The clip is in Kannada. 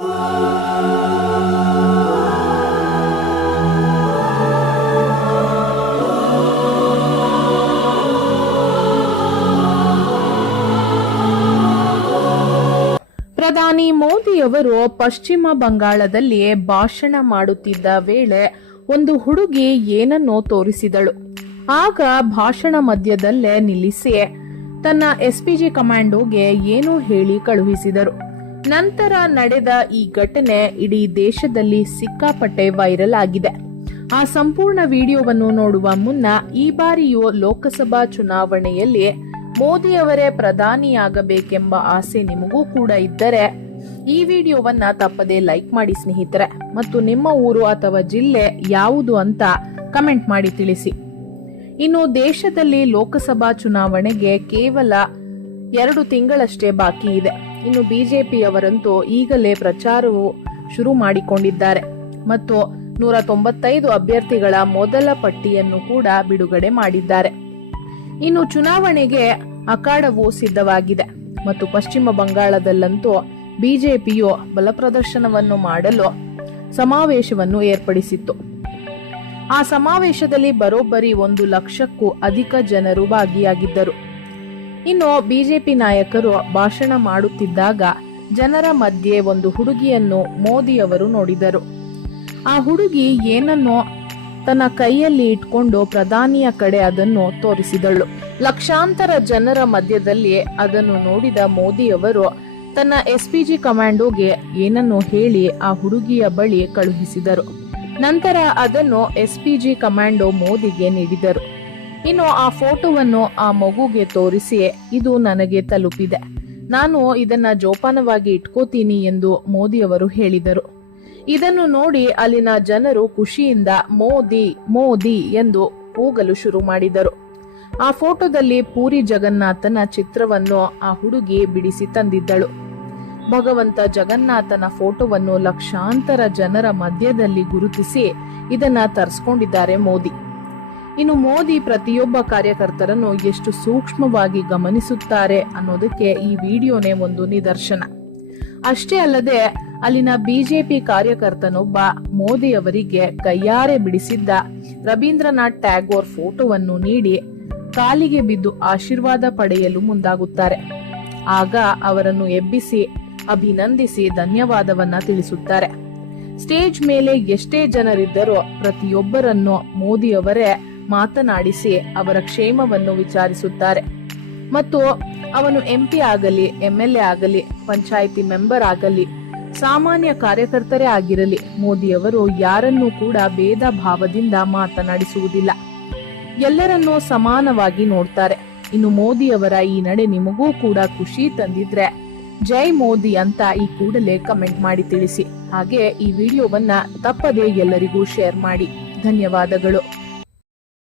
ಪ್ರಧಾನಿ ಮೋದಿಯವರು ಪಶ್ಚಿಮ ಬಂಗಾಳದಲ್ಲಿ ಭಾಷಣ ಮಾಡುತ್ತಿದ್ದ ವೇಳೆ ಒಂದು ಹುಡುಗಿ ಏನನ್ನೋ ತೋರಿಸಿದಳು. ಆಗ ಭಾಷಣ ಮಧ್ಯದಲ್ಲೇ ನಿಲ್ಲಿಸಿ, ತನ್ನ ಎಸ್ಪಿಜಿ ಕಮಾಂಡೋಗೆ ಏನೋ ಹೇಳಿ ಕಳುಹಿಸಿದರು. ನಂತರ ನಡೆದ ಈ ಘಟನೆ ಇಡೀ ದೇಶದಲ್ಲಿ ಸಿಕ್ಕಾಪಟ್ಟೆ ವೈರಲ್ ಆಗಿದೆ. ಆ ಸಂಪೂರ್ಣ ವಿಡಿಯೋವನ್ನು ನೋಡುವ ಮುನ್ನ ಈ ಬಾರಿಯೂ ಲೋಕಸಭಾ ಚುನಾವಣೆಯಲ್ಲಿ ಮೋದಿಯವರೇ ಪ್ರಧಾನಿಯಾಗಬೇಕೆಂಬ ಆಸೆ ನಿಮಗೂ ಕೂಡ ಇದ್ದರೆ ಈ ವಿಡಿಯೋವನ್ನ ತಪ್ಪದೆ ಲೈಕ್ ಮಾಡಿ ಸ್ನೇಹಿತರೆ. ಮತ್ತು ನಿಮ್ಮ ಊರು ಅಥವಾ ಜಿಲ್ಲೆ ಯಾವುದು ಅಂತ ಕಮೆಂಟ್ ಮಾಡಿ ತಿಳಿಸಿ. ಇನ್ನು ದೇಶದಲ್ಲಿ ಲೋಕಸಭಾ ಚುನಾವಣೆಗೆ ಕೇವಲ ಎರಡು ತಿಂಗಳಷ್ಟೇ ಬಾಕಿ ಇದೆ. ಇನ್ನು ಬಿಜೆಪಿಯವರಂತೂ ಈಗಲೇ ಪ್ರಚಾರವು ಶುರು ಮಾಡಿಕೊಂಡಿದ್ದಾರೆ. ಮತ್ತು ನೂರ ತೊಂಬತ್ತೈದು ಅಭ್ಯರ್ಥಿಗಳ ಮೊದಲ ಪಟ್ಟಿಯನ್ನು ಕೂಡ ಬಿಡುಗಡೆ ಮಾಡಿದ್ದಾರೆ. ಇನ್ನು ಚುನಾವಣೆಗೆ ಅಖಾಡವು ಸಿದ್ಧವಾಗಿದೆ. ಮತ್ತು ಪಶ್ಚಿಮ ಬಂಗಾಳದಲ್ಲಂತೂ ಬಿಜೆಪಿಯು ಬಲಪ್ರದರ್ಶನವನ್ನು ಮಾಡಲು ಸಮಾವೇಶವನ್ನು ಏರ್ಪಡಿಸಿತ್ತು. ಆ ಸಮಾವೇಶದಲ್ಲಿ ಬರೋಬ್ಬರಿ ಒಂದು ಲಕ್ಷಕ್ಕೂ ಅಧಿಕ ಜನರು ಭಾಗಿಯಾಗಿದ್ದರು. ಇನ್ನು ಬಿಜೆಪಿ ನಾಯಕರು ಭಾಷಣ ಮಾಡುತ್ತಿದ್ದಾಗ ಜನರ ಮಧ್ಯೆ ಒಂದು ಹುಡುಗಿಯನ್ನು ಮೋದಿಯವರು ನೋಡಿದರು. ಆ ಹುಡುಗಿ ಏನನ್ನೋ ತನ್ನ ಕೈಯಲ್ಲಿ ಇಟ್ಕೊಂಡು ಪ್ರಧಾನಿಯ ಕಡೆ ಅದನ್ನು ತೋರಿಸಿದಳು. ಲಕ್ಷಾಂತರ ಜನರ ಮಧ್ಯದಲ್ಲಿ ಅದನ್ನು ನೋಡಿದ ಮೋದಿಯವರು ತನ್ನ ಎಸ್ಪಿಜಿ ಕಮಾಂಡೋಗೆ ಏನನ್ನು ಹೇಳಿ ಆ ಹುಡುಗಿಯ ಬಳಿ ಕಳುಹಿಸಿದರು. ನಂತರ ಅದನ್ನು ಎಸ್ಪಿಜಿ ಕಮಾಂಡೋ ಮೋದಿಗೆ ನೀಡಿದರು. ಇನ್ನು ಆ ಫೋಟೋವನ್ನು ಆ ಮಗುಗೆ ತೋರಿಸಿ ಇದು ನನಗೆ ತಲುಪಿದೆ. ನಾನು ಇದನ್ನ ಜೋಪಾನವಾಗಿ ಇಟ್ಕೋತೀನಿ ಎಂದು ಮೋದಿ ಅವರು ಹೇಳಿದರು. ಇದನ್ನು ನೋಡಿ ಅಲ್ಲಿನ ಜನರು ಖುಷಿಯಿಂದ ಮೋದಿ ಮೋದಿ ಎಂದು ಕೂಗಲು ಶುರು ಮಾಡಿದರು. ಆ ಫೋಟೋದಲ್ಲಿ ಪೂರಿ ಜಗನ್ನಾಥನ ಚಿತ್ರವನ್ನು ಆ ಹುಡುಗಿ ಬಿಡಿಸಿ ತಂದಿದ್ದಳು. ಭಗವಂತ ಜಗನ್ನಾಥನ ಫೋಟೋವನ್ನು ಲಕ್ಷಾಂತರ ಜನರ ಮಧ್ಯದಲ್ಲಿ ಗುರುತಿಸಿ ಇದನ್ನ ತರಿಸ್ಕೊಂಡಿದ್ದಾರೆ ಮೋದಿ. ಇನ್ನು ಮೋದಿ ಪ್ರತಿಯೊಬ್ಬ ಕಾರ್ಯಕರ್ತರನ್ನು ಎಷ್ಟು ಸೂಕ್ಷ್ಮವಾಗಿ ಗಮನಿಸುತ್ತಾರೆ ಅನ್ನೋದಕ್ಕೆ ಈ ವಿಡಿಯೋನೇ ಒಂದು ನಿದರ್ಶನ. ಅಷ್ಟೇ ಅಲ್ಲದೆ, ಅಲ್ಲಿನ ಬಿಜೆಪಿ ಕಾರ್ಯಕರ್ತನೊಬ್ಬ ಮೋದಿ ಅವರಿಗೆ ಕೈಯಾರೆ ಬಿಡಿಸಿದ್ದ ರವೀಂದ್ರನಾಥ್ ಟ್ಯಾಗೋರ್ ಫೋಟೋವನ್ನು ನೀಡಿ ಕಾಲಿಗೆ ಬಿದ್ದು ಆಶೀರ್ವಾದ ಪಡೆಯಲು ಮುಂದಾಗುತ್ತಾರೆ. ಆಗ ಅವರನ್ನು ಎಬ್ಬಿಸಿ, ಅಭಿನಂದಿಸಿ ಧನ್ಯವಾದವನ್ನ ತಿಳಿಸುತ್ತಾರೆ. ಸ್ಟೇಜ್ ಮೇಲೆ ಎಷ್ಟೇ ಜನರಿದ್ದರೂ ಪ್ರತಿಯೊಬ್ಬರನ್ನು ಮೋದಿಯವರೇ ಮಾತನಾಡಿಸಿ ಅವರ ಕ್ಷೇಮವನ್ನು ವಿಚಾರಿಸುತ್ತಾರೆ. ಮತ್ತು ಅವನು ಎಂಪಿ ಆಗಲಿ ಎಂಎಲ್ಎ ಆಗಲಿ, ಪಂಚಾಯಿತಿ ಮೆಂಬರ್ ಆಗಲಿ, ಸಾಮಾನ್ಯ ಕಾರ್ಯಕರ್ತರೇ ಆಗಿರಲಿ, ಮೋದಿಯವರು ಯಾರನ್ನೂ ಕೂಡ ಭೇದ ಭಾವದಿಂದ ಮಾತನಾಡಿಸುವುದಿಲ್ಲ. ಎಲ್ಲರನ್ನೂ ಸಮಾನವಾಗಿ ನೋಡ್ತಾರೆ. ಇನ್ನು ಮೋದಿಯವರ ಈ ನಡೆ ನಿಮಗೂ ಕೂಡ ಖುಷಿ ತಂದಿದ್ರೆ. ಜೈ ಮೋದಿ ಅಂತ ಈ ಕೂಡಲೇ ಕಮೆಂಟ್ ಮಾಡಿ ತಿಳಿಸಿ. ಹಾಗೆ ಈ ವಿಡಿಯೋವನ್ನ ತಪ್ಪದೇ ಎಲ್ಲರಿಗೂ ಶೇರ್ ಮಾಡಿ. ಧನ್ಯವಾದಗಳು.